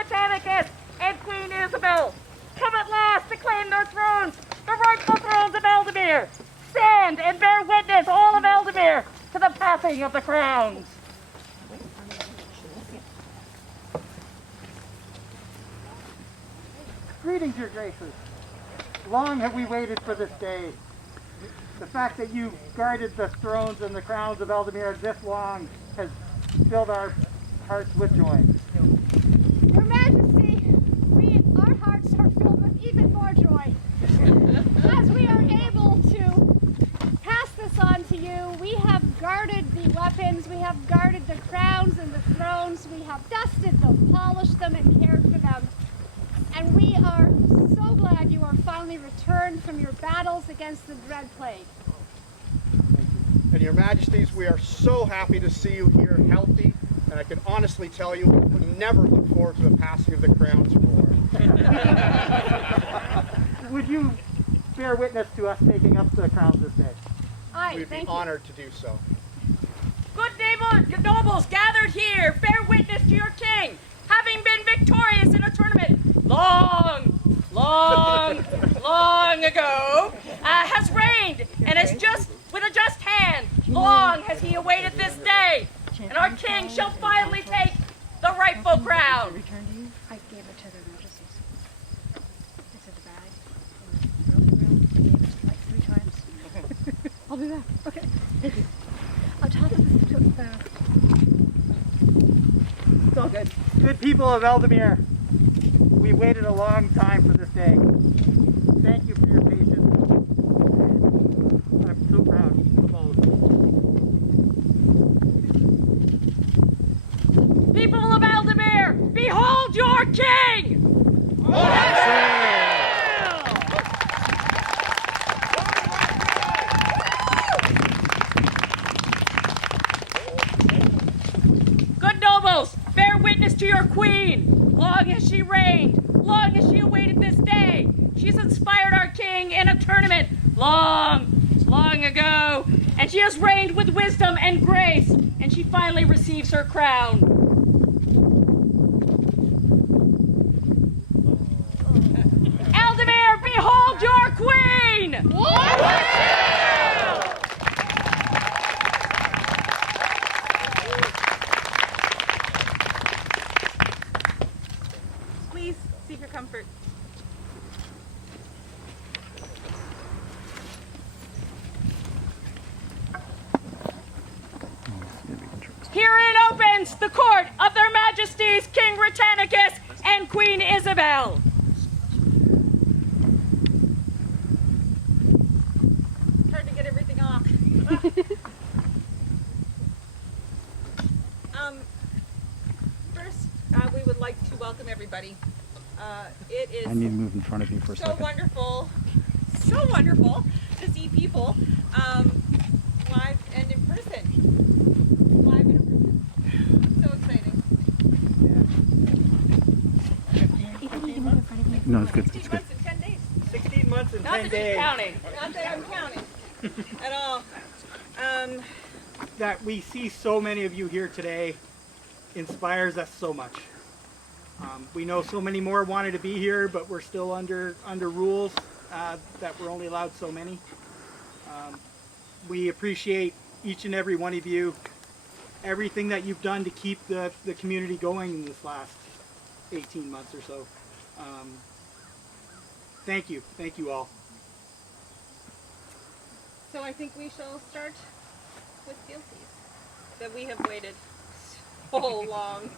Rattanicus and Queen Isabel come at last to claim their thrones, the rightful thrones of Ealdormere. Stand and bear witness, all of Ealdormere, to the passing of the crowns. Greetings, your graces. Long have we waited for this day. The fact that you guarded the thrones and the crowns of Ealdormere this long has filled our hearts with joy. Your Majesty, our hearts are filled with even more joy. As we are able to pass this on to you, we have guarded the weapons, we have guarded the crowns and the thrones, we have dusted them, polished them, and cared for them. And we are so glad you are finally returned from your battles against the dread plague. And your Majesties, we are so happy to see you here healthy, and I can honestly tell you we never look forward to the passing of the crowns more. Would you bear witness to us taking up the crowns this day? Aye, We'd be thank you. honored to do so. Good nobles gathered here, bear witness to your king, having been victorious in a tournament long ago, has reigned, and has just, with a just hand, long has he awaited this day, and our king shall finally take the rightful crown. I gave it to their Majesties. It's in the bag. In the room. I gave it like 3 times. I'll do that. Okay. Thank you. On top of the It's all good. Good people of Ealdormere, we waited a long time for this day. Thank you for your patience. I'm so proud of all of you. People of Ealdormere, behold your king! Good nobles, bear witness to your queen. Long has she reigned, long has she awaited this day. She's inspired our king in a tournament long ago, and she has reigned with wisdom and grace, and she finally receives her crown. Ealdormere, behold your queen! Please seek your comfort. Herein opens the court of their Majesties King Rattanicus and Queen Isabel. Hard to get everything off. First, we would like to welcome everybody. It is I need to move in front of you for a so second. so wonderful to see people live and in person. Live and in person. So exciting. No, it's good. 16 It's good. months and 10 days. 16 months and Not 10 that days. he's counting. Not that I'm counting at all. That we see so many of you here today inspires us so much. We know so many more wanted to be here, but we're still under rules that we're only allowed so many. We appreciate each and every one of you, everything that you've done to keep the community going in this last 18 months or so. Thank you all. So I think we shall start with fealties that we have waited so long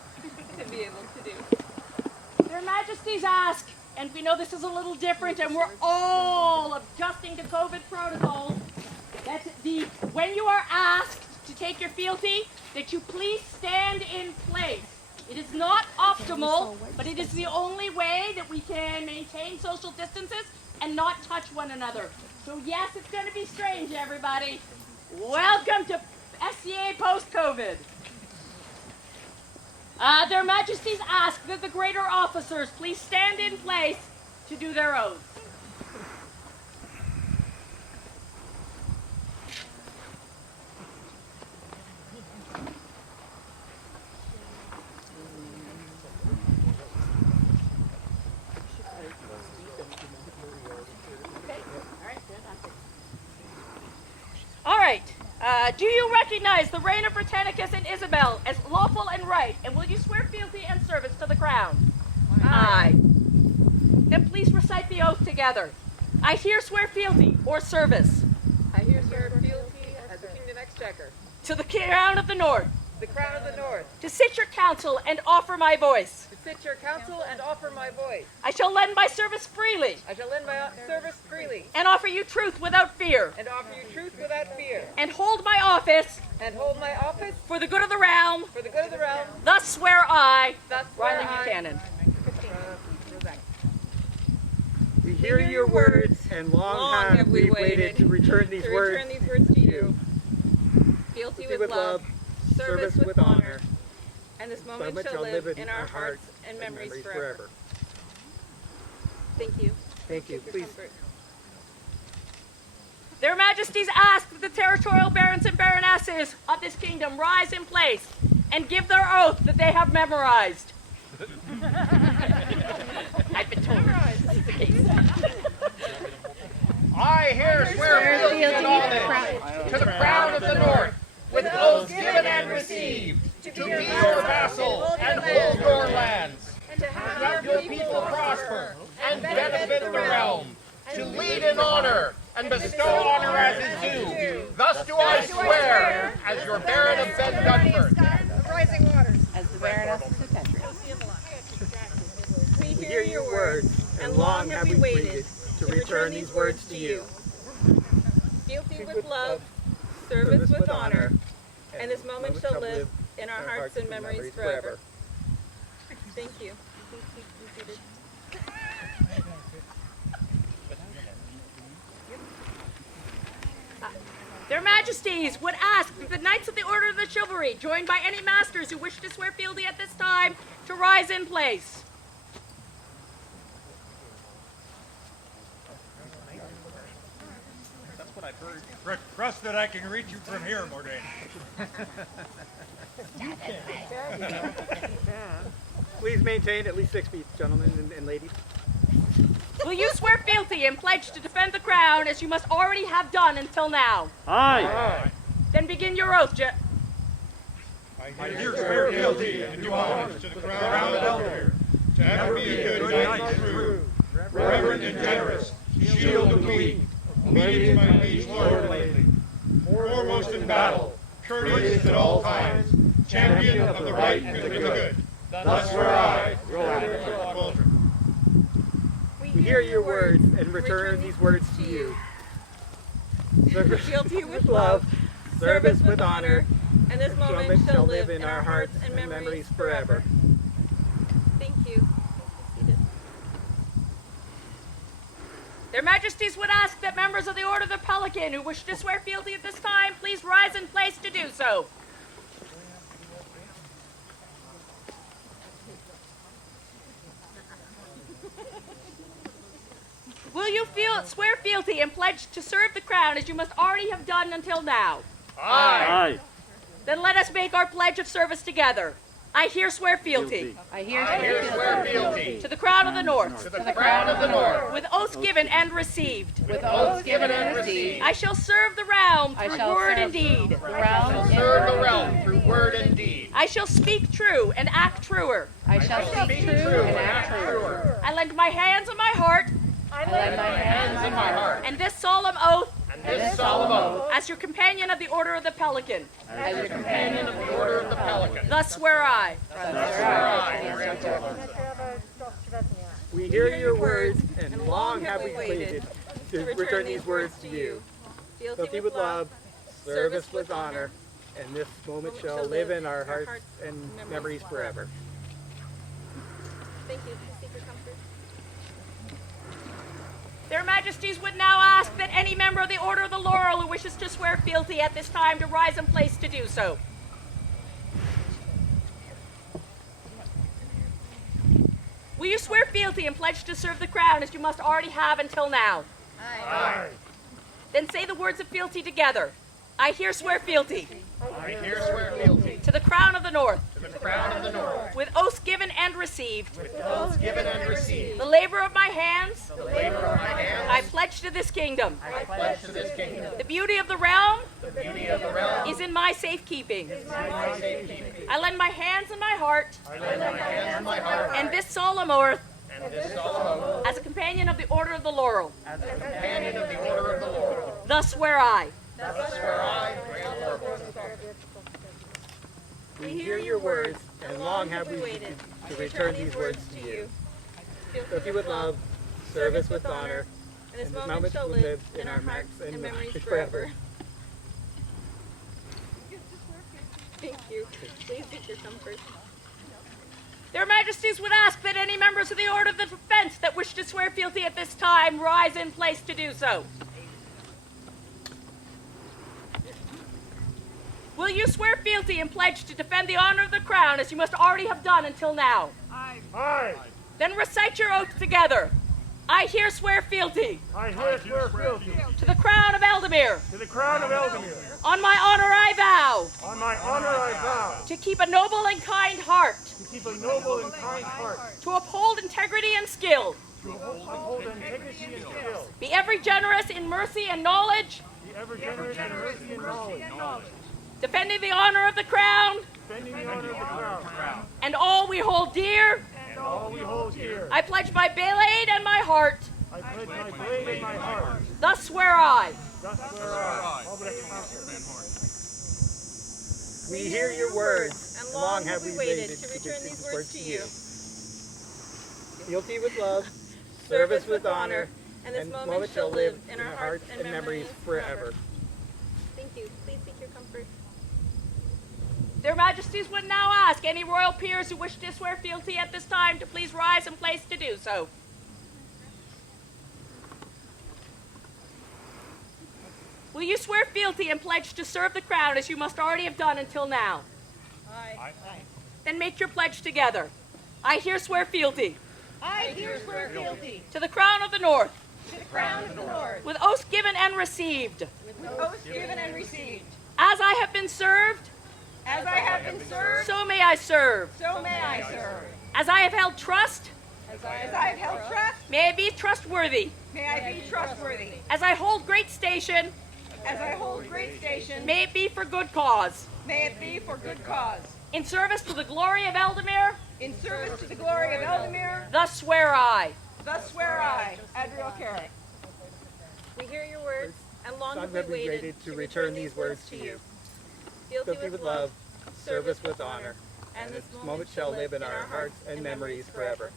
to be able to do. Their Majesties ask, and we know this is a little different, and we're all adjusting to COVID protocols, that when you are asked to take your fealty, that you please stand in place. It is not optimal, but it is the only way that we can maintain social distances and not touch one another. So yes, it's going to be strange, everybody. Welcome to SCA post-COVID. Their Majesties ask that the greater officers please stand in place to do their oaths. Do you recognize the reign of Rattanicus and Isabel as lawful and right, and will you swear fealty and service to the crown? Aye. Then please recite the oath together. I here swear fealty or service. I here swear fealty as the King of Exchequer, To the Crown of the North. the Crown of the North, To sit your counsel and offer my voice. to sit your counsel and offer my voice. I shall lend my service freely. I shall lend my service freely And offer you truth without fear. and offer you truth without fear, And hold my office and hold my office for the good of the realm. for the good of the realm. Thus swear I, Thus swear Riley I. Buchanan. We hear your words, and long have we waited to return these words to you. Fealty with love, service with honor, and this moment shall live in our hearts and memories forever. Thank you. Thank you. Please. Their Majesties ask that the territorial barons and baronesses of this kingdom rise in place and give their oath that they have memorized. I've been told this is the case. I here swear fealty and homage to the Crown of the North, with oaths given and received, to be your vassal and hold your lands, to have your people prosper and benefit the realm, to lead in honor and bestow honor as is due. Thus do I swear, as your Baron of Ben Dunford. Rising waters. As the Baroness of September. We hear your words, and long have we waited to return these words to you. Fealty with love, service with honor, and this moment shall live in our hearts and memories forever. Thank you. Please be seated. Their Majesties would ask that the Knights of the Order of the Chivalry, joined by any masters who wish to swear fealty at this time, to rise in place. Trust that I can reach you from here, Mordain. Please maintain at least 6 feet, gentlemen and ladies. Will you swear fealty and pledge to defend the crown as you must already have done until now? Aye. Then begin your oath, I here swear fealty and do homage to the Crown of Ealdormere, to ever be a good knight and true, reverent and generous, shield the queen, obedient to my liege lord lately, foremost in battle, courteous at all times, champion of the right and the good. Thus swear I, Waldron. We hear your words and return these words to you. Fealty with love, service with honor, and this moment shall live in our hearts and memories forever. Thank you. Please be seated. Their Majesties would ask that members of the Order of the Pelican who wish to swear fealty at this time, please rise in place to do so. Will you swear fealty and pledge to serve the crown as you must already have done until now? Aye. Then let us make our pledge of service together. I here swear fealty. I hear I here swear fealty To the Crown of the North. to the Crown of the North, With oaths given and received. with oaths given and received. I shall serve the realm I through shall word serve and deed. the realm Serve the realm through word and deed. I shall speak true and act truer. I shall speak true and act true. I lend my hands and my heart I lend my hands In my heart, and this solemn oath and this solemn oath, as your companion of the Order of the Pelican. as your companion of the Order of the Pelican. Thus swear I. We hear your words, and long have we waited to return these words to you. Fealty with love, service with honor, and this moment shall live in our hearts and memories forever. Thank you. Please seek your comfort. Their Majesties would now ask that any member of the Order of the Laurel who wishes to swear fealty at this time to rise in place to do so. Will you swear fealty and pledge to serve the crown as you must already have until now? Aye. Then say the words of fealty together. I here swear fealty I here swear fealty to the Crown of the North, to the Crown of the North, with oaths given and received. with oaths given and received. The labor of my hands, The labor of my hands, I pledge pledge to this kingdom. I pledge to this kingdom. The beauty of the realm The beauty of the realm is in my safekeeping. is my safekeeping. I lend my hands and my heart I lend my hands and my heart and this solemn oath and this solemn oath as a companion of the Order of the Laurel. as a companion of the Order of the Laurel. Thus swear I. Thus swear I, Grant Purple. We hear your words, and long have we waited to return these words to you. Fealty with love, service with honor, and this moment shall live in our hearts and memories forever. Thank you. Please seek your comfort. Their Majesties would ask that any members of the Order of the Defense that wish to swear fealty at this time rise in place to do so. Will you swear fealty and pledge to defend the honor of the crown as you must already have done until now? Aye. Then recite your oath together. I here swear fealty I here swear fealty to the Crown of Ealdormere. to the Crown of Ealdormere. On my honor I vow On my honor I vow to keep a noble and kind heart, to keep a noble and kind heart, to uphold integrity and skill, to uphold integrity and skill, be ever generous in mercy and knowledge, be ever generous in mercy and knowledge, defending the honor of the crown defending the honor of the crown, and all we hold dear. and all we hold dear. I pledge my blade and my heart. I pledge my blade and my heart. Thus swear I. Thus swear I. We hear your words, and long have we waited to return these words to you. Fealty with love, service with honor, and this moment shall live in our hearts and memories forever. Thank you. Please seek your comfort. Their Majesties would now ask any royal peers who wish to swear fealty at this time to please rise in place to do so. Will you swear fealty and pledge to serve the crown as you must already have done until now? Aye. Then make your pledge together. I here swear fealty I here swear fealty to the Crown of the North, to the Crown of the North, with oaths given and received, with oaths given and received. as I have been served, As I have been served, so may I serve. so may I serve. As I have held trust, As I have held trust, may I be trustworthy. may I be trustworthy. As I hold great station, As I hold great station, may it be for good cause. may it be for good cause. In service to the glory of Ealdormere, In service to the glory of Ealdormere, thus swear I. thus swear I, Atwyll. We hear your words, and long Long have we waited to return these words to you. Fealty with love, service with honor, and this moment shall live in our hearts and memories forever.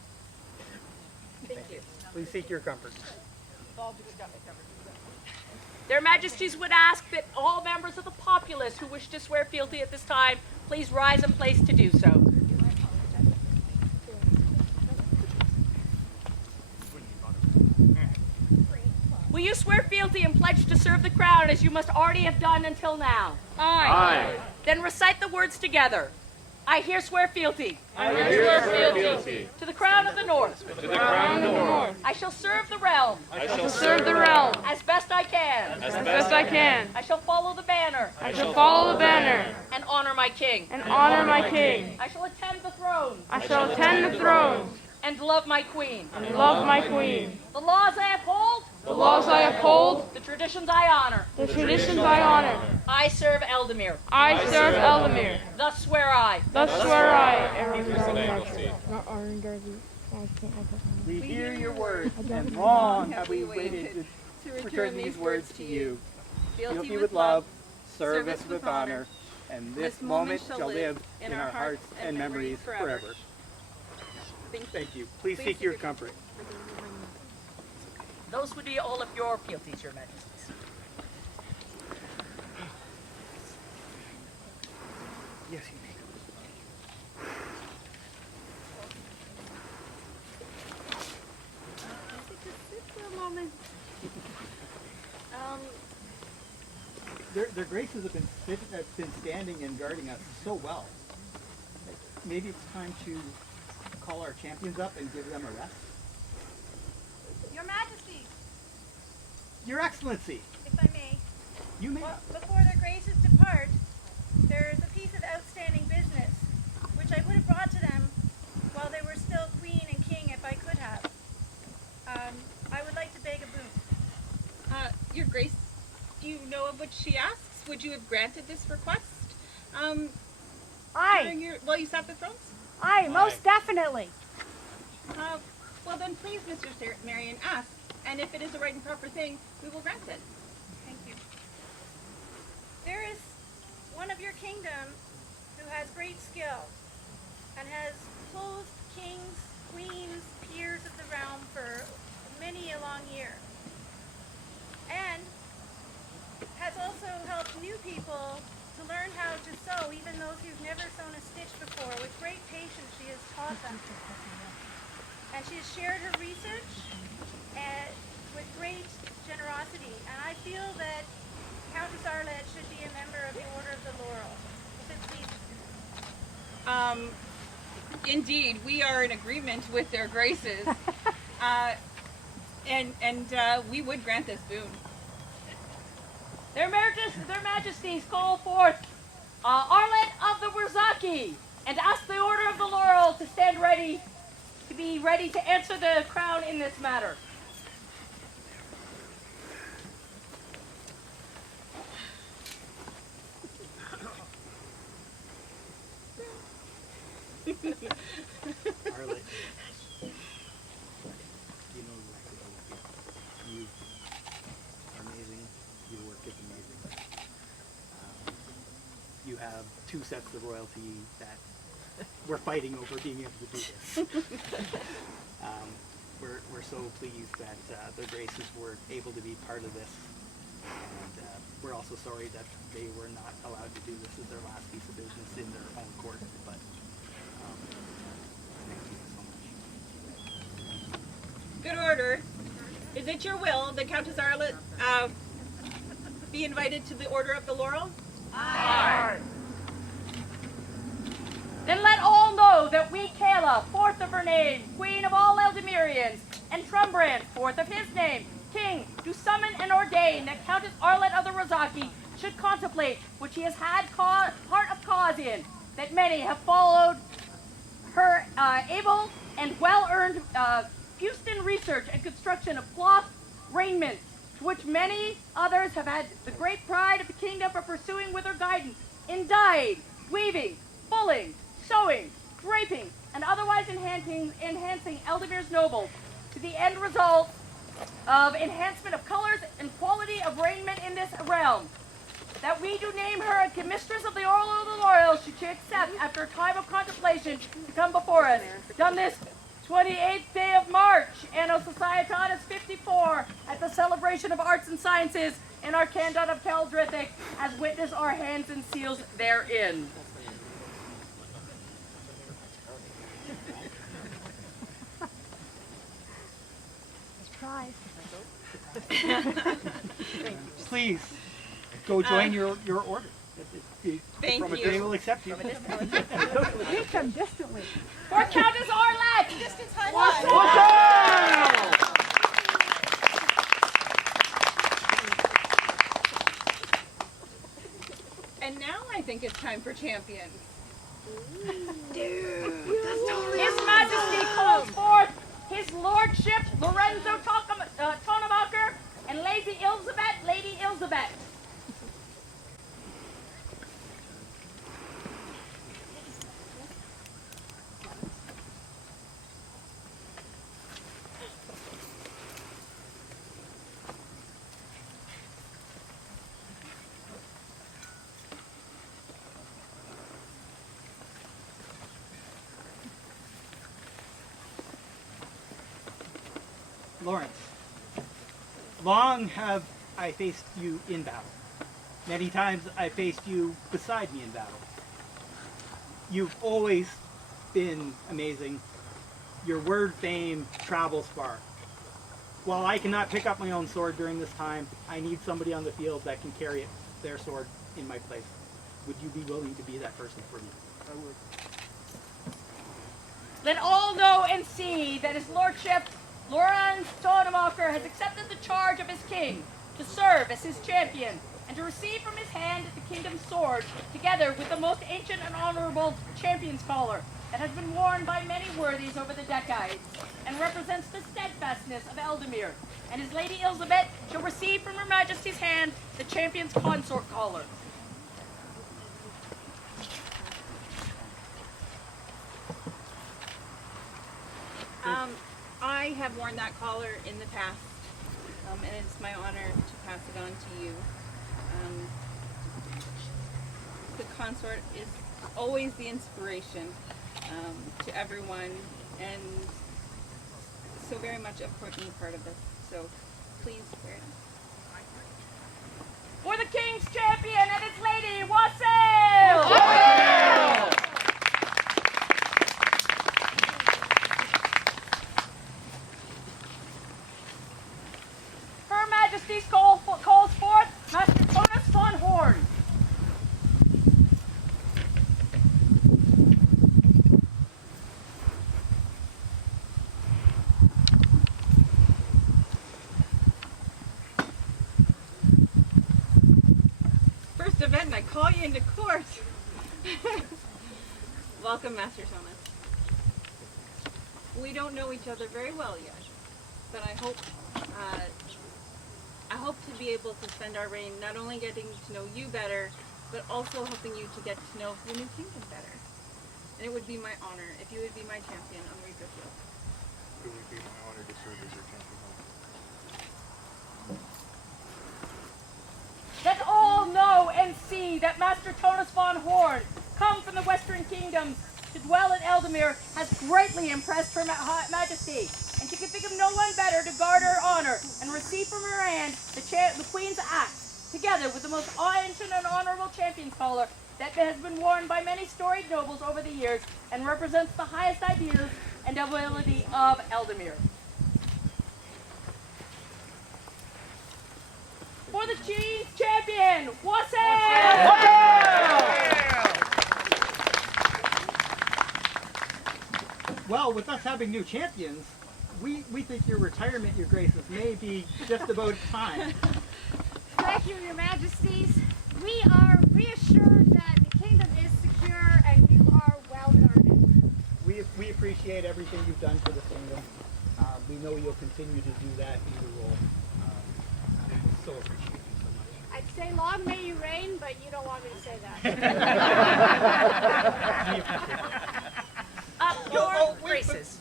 Thank you. Please seek your comfort. Their Majesties would ask that all members of the populace who wish to swear fealty at this time please rise in place to do so. Will you swear fealty and pledge to serve the crown as you must already have done until now? Aye. Then recite the words together. I here swear fealty I here swear fealty to the Crown of the North. to the Crown of the North. I shall serve the realm I shall serve the realm as best I can. as best I can. I shall follow the banner I shall follow the banner and honor my king. and honor my king. I shall attend the throne I shall attend the throne and love my queen. and love my queen. The laws I uphold, The laws I uphold, the traditions I honor. the traditions I honor. I serve Ealdormere. I serve Ealdormere. Thus swear I. Thus swear I. We hear your words, and long have we waited to return these words to you. Fealty with love, service with honor, and this moment shall live in our hearts and memories forever. Thank you. Please seek your comfort. Those would be all of your fealties, Your Majesties. Yes, you may. Their graces have been standing and guarding us so well. Maybe it's time to call our champions up and give them a rest. Your Majesty, Your Excellency, if I may, you may. before their graces depart, there is a piece of outstanding business, which I would have brought to them while they were still queen and king if I could have. I would like to beg a boon. Your Grace, do you know of what she asks? Would you have granted this request? Aye. While you sat the thrones? Aye, most definitely. Well then please, Mr. Marion, ask. And if it is the right and proper thing, we will grant it. Thank you. There is one of your kingdom who has great skill and has clothed kings, queens, peers of the realm for many a long year. And has also helped new people to learn how to sew, even those who've never sewn a stitch before. With great patience, she has taught them. And she has shared her research with great generosity. And I feel that Countess Arlette should be a member of the Order of the Laurel, if it pleases you. Indeed, we are in agreement with their graces. And we would grant this boon. Their Majesties call forth Arlette of the Warzaki and ask the Order of the Laurel to stand ready, to be ready to answer the crown in this matter. Arlette, you know exactly you are amazing. Your work is amazing. You have two sets of royalty that we're fighting over being able to do this. We're so pleased that the Graces were able to be part of this, and we're also sorry that they were not allowed to do this as their last piece of business in their own court. But thank you so much. Good order. Is it your will that Countess Arlette be invited to the Order of the Laurel? Aye. Then let all know that we, Kayla, fourth of her name, Queen of all Ealdormerians, and Trumbrand, fourth of his name, King, do summon and ordain that Countess Arlette of the Warzaki should contemplate, which he has had heart of cause in, that many have followed her able and well-earned Houston research and construction of cloth raiments, to which many others have had the great pride of the kingdom for pursuing with her guidance in dyeing, weaving, fulling, sewing, draping, and otherwise enhancing Ealdormere's nobles, to the end result of enhancement of colors and quality of raiment in this realm. That we do name her a mistress of the Order of the Laurel, should she accept, after a time of contemplation, to come before us. Done this 28th day of March, Anno Societatis 54, at the celebration of arts and sciences in our Candidate of Keldrithic, as witness our hands and seals therein. Try. Please, go join your order. Thank you. They will accept you. Take them distantly. For Countess Arlette! Distance high And now I think it's time for champions. His Majesty calls forth His Lordship Lorenzo Tonemacher and Lady Elizabeth. Lawrence, long have I faced you in battle. Many times I faced you beside me in battle. You've always been amazing. Your word fame travels far. While I cannot pick up my own sword during this time, I need somebody on the field that can carry their sword in my place. Would you be willing to be that person for me? I would. Let all know and see that His Lordship Lorenz Tonemacher has accepted the charge of his king to serve as his champion and to receive from his hand the kingdom's sword, together with the most ancient and honorable champion's collar, and has been worn by many worthies over the decades, and represents the steadfastness of Ealdormere. And his Lady Elizabeth shall receive from Her Majesty's hand the champion's consort collar. I have worn that collar in the past, and it's my honor to pass it on to you. The consort is always the inspiration to everyone, and so very much a important part of this. So please wear it. For the King's champion and his lady, Wassail! Wassail! Her Majesty's calls forth Master Coronation von Horn. First event, I call you into court. Welcome, Master Thomas. We don't know each other very well yet, but I hope to be able to spend our reign not only getting to know you better, but also helping you to get to know your new kingdom better. And it would be my honor if you would be my champion on the Reaper Field. It would be my honor to serve as your champion. Let all know and see that Master Coronation von Horn, come from the Western Kingdoms to dwell in Ealdormere, has greatly impressed Her Majesty, and she can think of no one better to guard her honor and receive from her hand the Queen's axe, together with the most ancient and honorable champion's collar that has been worn by many storied nobles over the years and represents the highest ideals and nobility of Ealdormere. For the Queen's champion, Wassail! Well, with us having new champions, we think your retirement, your graces, may be just about time. Thank you, Your Majesties. We are reassured that the kingdom is secure and you are well guarded. We appreciate everything you've done for the kingdom. We know you'll continue to do that in your role. So appreciate you so much. I'd say long may you reign, but you don't want me to say that. Your graces.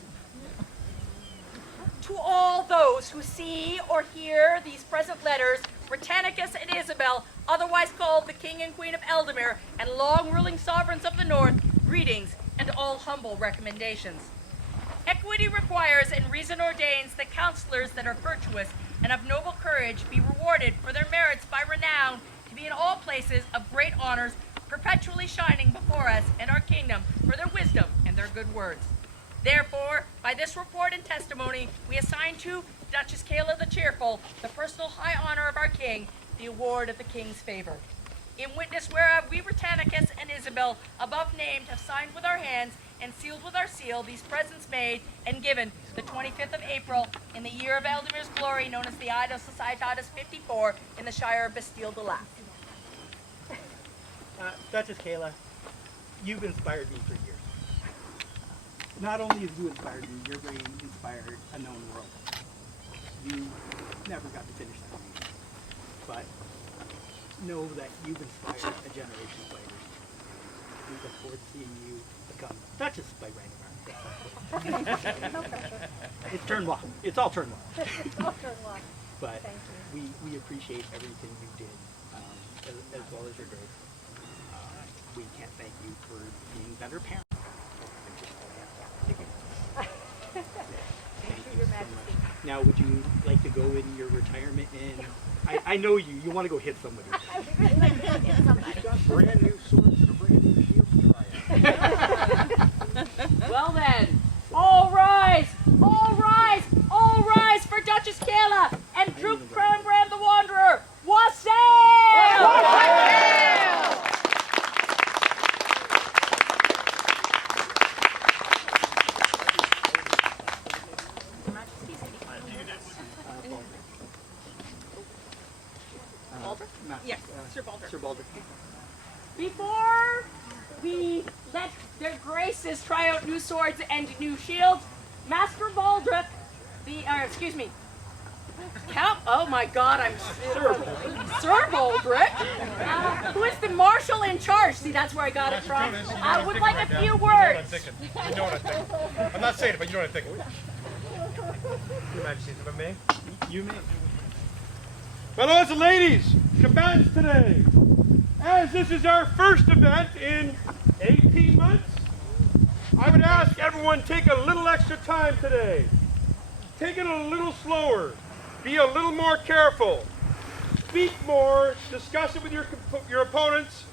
To all those who see or hear these present letters, Rattanicus and Isabel, otherwise called the King and Queen of Ealdormere and long-ruling sovereigns of the North, greetings and all humble recommendations. Equity requires and reason ordains that counselors that are virtuous and of noble courage be rewarded for their merits by renown to be in all places of great honors, perpetually shining before us and our kingdom for their wisdom and their good words. Therefore, by this report and testimony, we assign to Duchess Kayla the Cheerful, the personal high honor of our king, the award of the king's favor. In witness whereof we, Rattanicus and Isabel, above named, have signed with our hands and sealed with our seal these presents made and given the 25th of April in the year of Ealdormere's glory, known as the Ida Societatis 54 in the Shire of Bastille-de-Lac. Duchess Kayla, you've inspired me for years. Not only have you inspired me, your reign inspired a known world. You never got to finish that reign, but know that you've inspired a generation of fighters. We look forward to seeing you become Duchess by rank of honor. No pressure. It's turn one. It's all turn one. It's all turn one. But Thank we appreciate everything you did, as well as your grace. We can't thank you for being better parents. Thank you, Your Majesty. Now, would you like to go in your retirement and I know you want to go hit somebody. I would really like to hit somebody. Brand new swords and a brand new shield to try it. Well then, all rise, all rise, all rise for Duchess Kayla and Troop Crown Bram the Wanderer. Wassail! Wassail! Yes, Sir Balder. Sir Balder. Before we Let their graces try out new swords and new shields. Master Baldric, Count, oh my God, Sir Baldric, who is the marshal in charge. See, that's where I got it from. I would like a few words. You know what I'm thinking. I'm not saying it, but you know what I'm thinking. Your Majesty, if I may. You may. Fellows and ladies, combatants today, as this is our first event in 18 months, I would ask everyone take a little extra time today. Take it a little slower. Be a little more careful. Speak more. Discuss it with your opponents.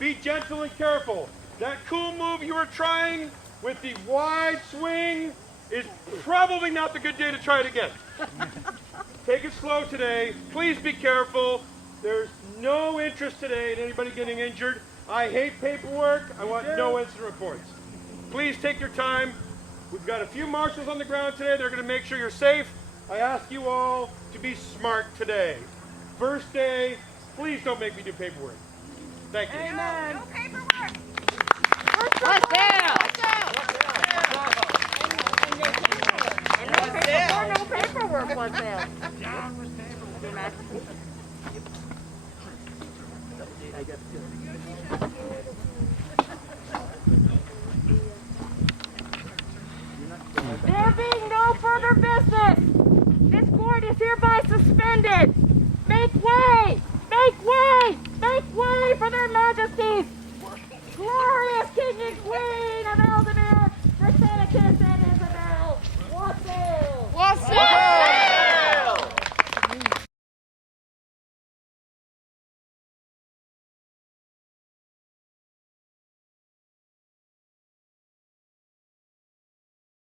Be gentle and careful. That cool move you were trying with the wide swing is probably not the good day to try it again. Take it slow today. Please be careful. There's no interest today in anybody getting injured. I hate paperwork. I want no incident reports. Please take your time. We've got a few marshals on the ground today. They're going to make sure you're safe. I ask you all to be smart today. First day, please don't make me do paperwork. Thank you. Amen. No paperwork. No paperwork was there. There being no further business, this court is hereby suspended. Make way! Make way! Make way for their majesties! Glory